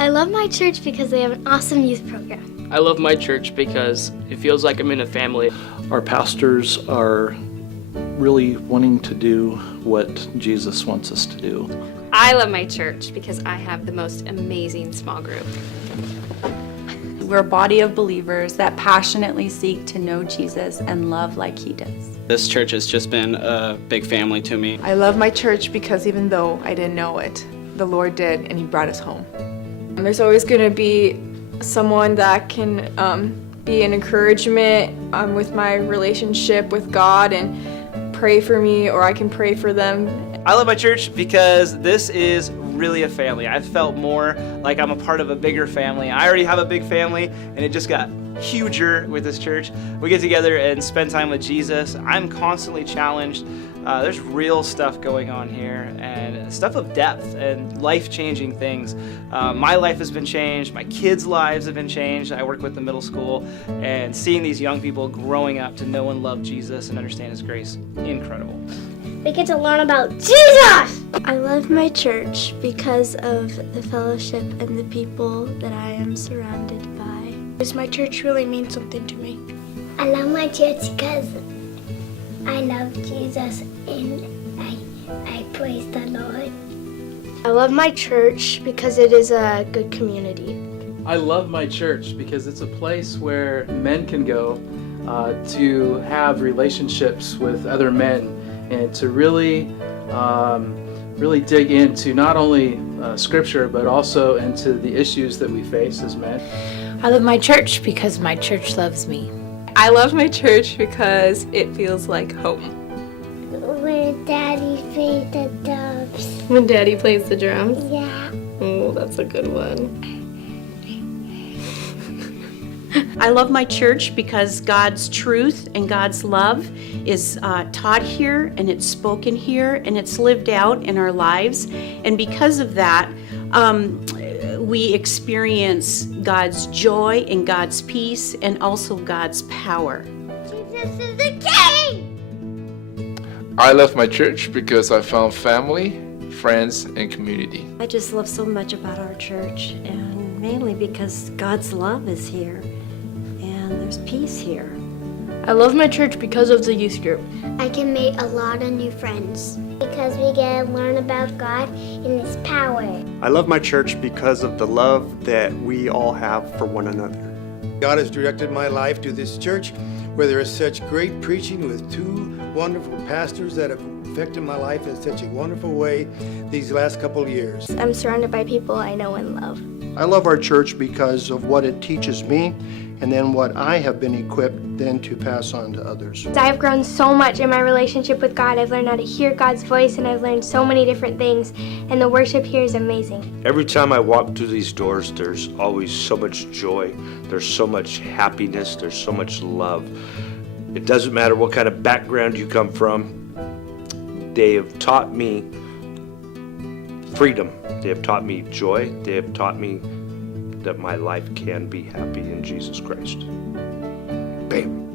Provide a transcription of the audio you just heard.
I love my church because they have an awesome youth program. I love my church because it feels like I'm in a family. Our pastors are really wanting to do what Jesus wants us to do. I love my church because I have the most amazing small group. We're a body of believers that passionately seek to know Jesus and love like he does. This church has just been a big family to me. I love my church because even though I didn't know it, the Lord did, and he brought us home. And there's always going to be someone that can be an encouragement with my relationship with God and pray for me, or I can pray for them. I love my church because this is really a family. I've felt more like I'm a part of a bigger family. I already have a big family, and it just got huger with this church. We get together and spend time with Jesus. I'm constantly challenged. There's real stuff going on here, and stuff of depth and life-changing things. My life has been changed. My kids' lives have been changed. I work with the middle school, and seeing these young people growing up to know and love Jesus and understand his grace, incredible. We get to learn about Jesus! I love my church because of the fellowship and the people that I am surrounded by. My church really means something to me. I love my church because I love Jesus and I praise the Lord. I love my church because it is a good community. I love my church because it's a place where men can go to have relationships with other men and to really dig into not only scripture but also into the issues that we face as men. I love my church because my church loves me. I love my church because it feels like home. When Daddy plays the drums. When Daddy plays the drums? Yeah. Oh, that's a good one. I love my church because God's truth and God's love is taught here, and it's spoken here, and it's lived out in our lives. And because of that, we experience God's joy and God's peace and also God's power. Jesus is the King! I love my church because I found family, friends, and community. I just love so much about our church, and mainly because God's love is here and there's peace here. I love my church because of the youth group. I can make a lot of new friends because we get to learn about God and his power. I love my church because of the love that we all have for one another. God has directed my life to this church where there is such great preaching with two wonderful pastors that have affected my life in such a wonderful way these last couple of years. I'm surrounded by people I know and love. I love our church because of what it teaches me and then what I have been equipped then to pass on to others. I've grown so much in my relationship with God. I've learned how to hear God's voice, and I've learned so many different things, and the worship here is amazing. Every time I walk through these doors, there's always so much joy, there's so much happiness, there's so much love. It doesn't matter what kind of background you come from. They have taught me freedom. They have taught me joy. They have taught me that my life can be happy in Jesus Christ. Bam.